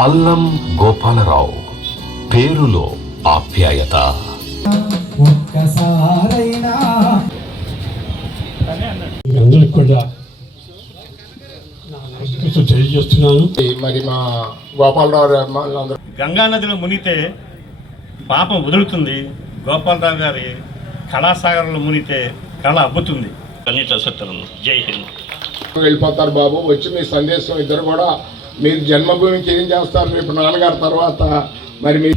అల్లం గోపాలరావు పేరులో ఆప్యాయత. ఒక్కసారైనా. అందరికి కూడా తెలియజేస్తున్నాను. మరి మా గోపాలరావు గంగా నదిలో మునిగితే పాపం వదులుతుంది. గోపాలరావు గారి కళాసాగరంలో మునిగితే కళ అబ్బుతుంది. కనీత సత్యనం జై హింద్. వెళ్ళిపోతారు బాబు. వచ్చి మీ సందేశం ఇద్దరు కూడా మీరు జన్మభూమికి ఏం చేస్తారు? రేపు నాన్నగారి తర్వాత మరి మీ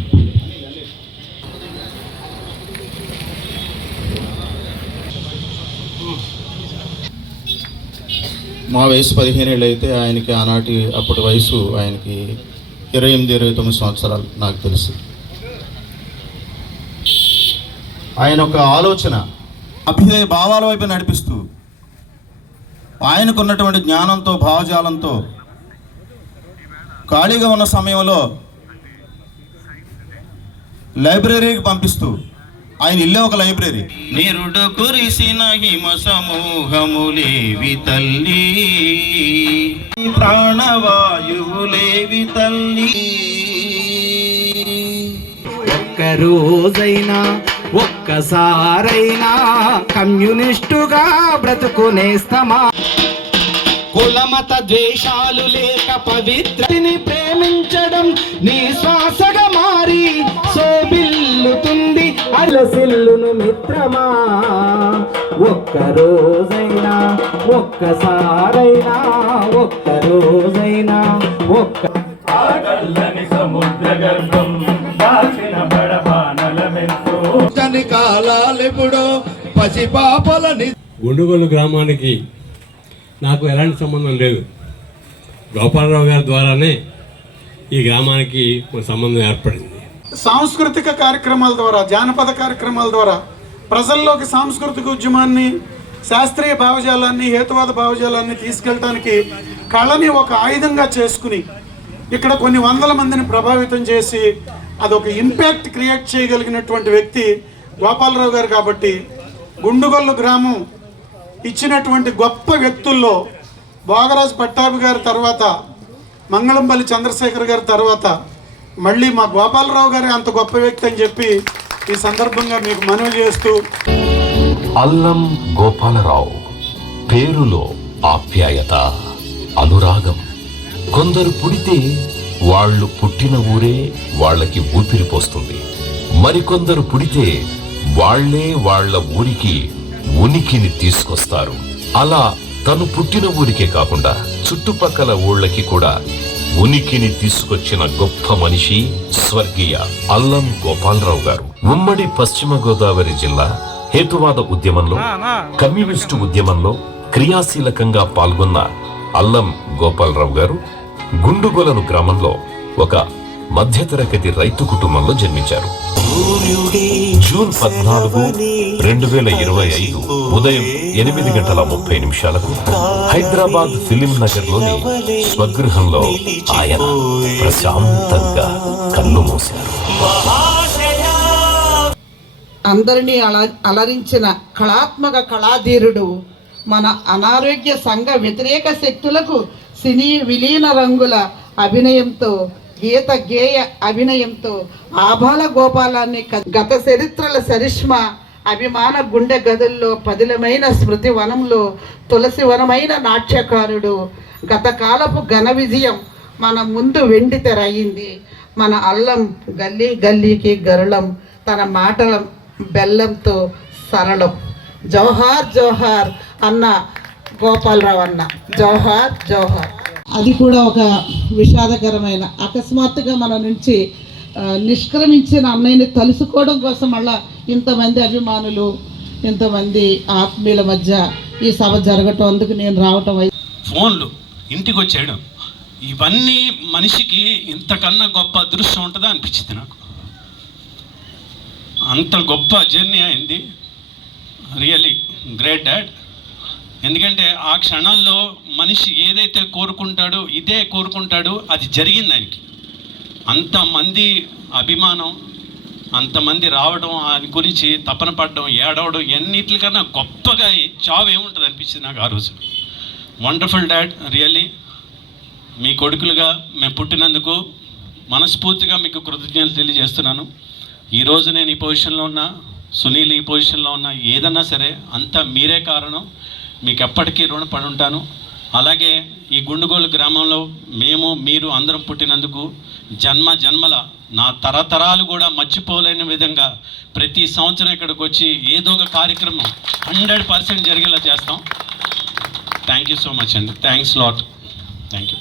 మా వయసు పదిహేను ఏళ్ళు అయితే ఆయనకి ఆనాటి అప్పటి వయసు ఆయనకి ఇరవై ఎనిమిది ఇరవై తొమ్మిది సంవత్సరాలు నాకు తెలుసు. ఆయన ఒక ఆలోచన అభ్యుదయ భావాల వైపు నడిపిస్తూ ఆయనకున్నటువంటి జ్ఞానంతో భావజాలంతో ఖాళీగా ఉన్న సమయంలో లైబ్రరీకి పంపిస్తూ ఆయన ఇల్లే ఒక లైబ్రరీ. నిరుడు కురిసిన హిమ సమూహములేవి తల్లి ప్రాణవాయువులేవి తల్లి. ఒక్క రోజైనా ఒక్కసారైనా కమ్యూనిస్టుగా బ్రతుకునేస్తమా? కులమత ద్వేషాలు లేక పవిత్రని ప్రేమించడం నీ శ్వాసగా మారి సోబిల్లుతుంది అలసిల్లును మిత్రమా? ఒక్క రోజైనా ఒక్కసారైనా ఒక్క రోజైనా ఒక్క కాలాలెప్పుడో పసిపాపలని గుండుగొల్లు గ్రామానికి నాకు ఎలాంటి సంబంధం లేదు. గోపాలరావు గారి ద్వారానే ఈ గ్రామానికి సంబంధం ఏర్పడింది. సాంస్కృతిక కార్యక్రమాల ద్వారా జానపద కార్యక్రమాల ద్వారా ప్రజల్లోకి సాంస్కృతిక ఉద్యమాన్ని శాస్త్రీయ భావజాలాన్ని హేతువాద భావజాలాన్ని తీసుకెళ్ళటానికి కళని ఒక ఆయుధంగా చేసుకుని ఇక్కడ కొన్ని వందల మందిని ప్రభావితం చేసి అదొక ఇంపాక్ట్ క్రియేట్ చేయగలిగినటువంటి వ్యక్తి గోపాలరావు గారు కాబట్టి గుండుగొల్లు గ్రామం ఇచ్చినటువంటి గొప్ప వ్యక్తుల్లో భోగరాజు పట్టాభి గారి తర్వాత మంగళంపల్లి చంద్రశేఖర్ గారి తర్వాత మళ్ళీ మా గోపాలరావు గారి అంత గొప్ప వ్యక్తి అని చెప్పి ఈ సందర్భంగా మీకు మనవి చేస్తూ అల్లం గోపాలరావు పేరులో ఆప్యాయత అనురాగం. కొందరు పుడితే వాళ్ళు పుట్టిన ఊరే వాళ్ళకి ఊపిరి పోస్తుంది. మరికొందరు పుడితే వాళ్ళే వాళ్ళ ఊరికి ఉనికిని తీసుకొస్తారు. అలా తను పుట్టిన ఊరికే కాకుండా చుట్టుపక్కల ఊళ్ళకి కూడా ఉనికిని తీసుకొచ్చిన గొప్ప మనిషి స్వర్గీయ అల్లం గోపాలరావు గారు. ఉమ్మడి పశ్చిమ గోదావరి జిల్లా హేతువాద ఉద్యమంలో కమ్యూనిస్టు ఉద్యమంలో క్రియాశీలకంగా పాల్గొన్న అల్లం గోపాలరావు గారు గుండుగొలను గ్రామంలో ఒక మధ్యతరగతి రైతు కుటుంబంలో జన్మించారు. జూన్ పద్నాలుగు రెండు వేల ఇరవై ఐదు ఉదయం ఎనిమిది గంటల ముప్పై నిమిషాలకు హైదరాబాద్ ఫిలిం నగర్లోని స్వగృహంలో ఆయన ప్రశాంతంగా కన్ను మూశారు. అందరినీ అల అలరించిన కళాత్మక కళాధీరుడు మన అనారోగ్య సంఘ వ్యతిరేక శక్తులకు సినీ విలీన రంగుల అభినయంతో గీత గేయ అభినయంతో ఆభాల గోపాలాన్ని గత చరిత్రల సరిష్మ అభిమాన గుండె గదుల్లో పదిలమైన స్మృతి వనంలో తులసి వనమైన నాట్యకారుడు. గత కాలపు ఘన విజయం మన ముందు వెండి తెరయింది మన అల్లం గల్లీ గల్లీకి గరుళం తన మాటల బెల్లంతో సరళం. జోహార్ జోహార్ అన్న గోపాలరావు అన్న. జోహార్ జోహార్. అది కూడా ఒక విషాదకరమైన అకస్మాత్తుగా మన నుంచి నిష్క్రమించిన అన్నయ్యని తలుసుకోవడం కోసం మళ్ళా ఇంతమంది అభిమానులు ఇంతమంది ఆత్మీయుల మధ్య ఈ సభ జరగటం అందుకు నేను రావటం అయి- ఫోన్లు ఇంటికి వచ్చేయడం ఇవన్నీ మనిషికి ఇంతకన్నా గొప్ప అదృష్టం ఉంటుందా అనిపించింది నాకు. అంత గొప్ప జర్నీ అయింది. రియలీ గ్రేట్ డాడ్ ఎందుకంటే ఆ క్షణాల్లో మనిషి ఏదైతే కోరుకుంటాడో ఇదే కోరుకుంటాడో అది జరిగింది ఆయనకి. అంతమంది అభిమానం అంతమంది రావడం ఆయన గురించి తపన పడడం ఏడవడం ఎన్నిటికన్నా గొప్పగా ఈ చావు ఏముంటుంది అనిపించింది నాకు ఆ రోజు. వండర్ఫుల్ డాడ్ రియల్లీ మీ కొడుకులుగా మేము పుట్టినందుకు మనస్ఫూర్తిగా మీకు కృతజ్ఞతలు తెలియజేస్తున్నాను. ఈరోజు నేను ఈ పొజిషన్లో ఉన్నా సునీల్ ఈ పొజిషన్లో ఉన్నా ఏదన్నా సరే అంతా మీరే కారణం. మీకు ఎప్పటికీ రుణపడి ఉంటాను అలాగే ఈ గుండుగోలు గ్రామంలో మేము మీరు అందరం పుట్టినందుకు జన్మ జన్మల నా తరతరాలు కూడా మర్చిపోలేని విధంగా ప్రతి సంవత్సరం ఇక్కడికి వచ్చి ఏదో ఒక కార్యక్రమం హండ్రెడ్ పర్సెంట్ జరిగేలా చేస్తాం. థ్యాంక్ యూ సో మచ్ అండి. Thanks lot thank you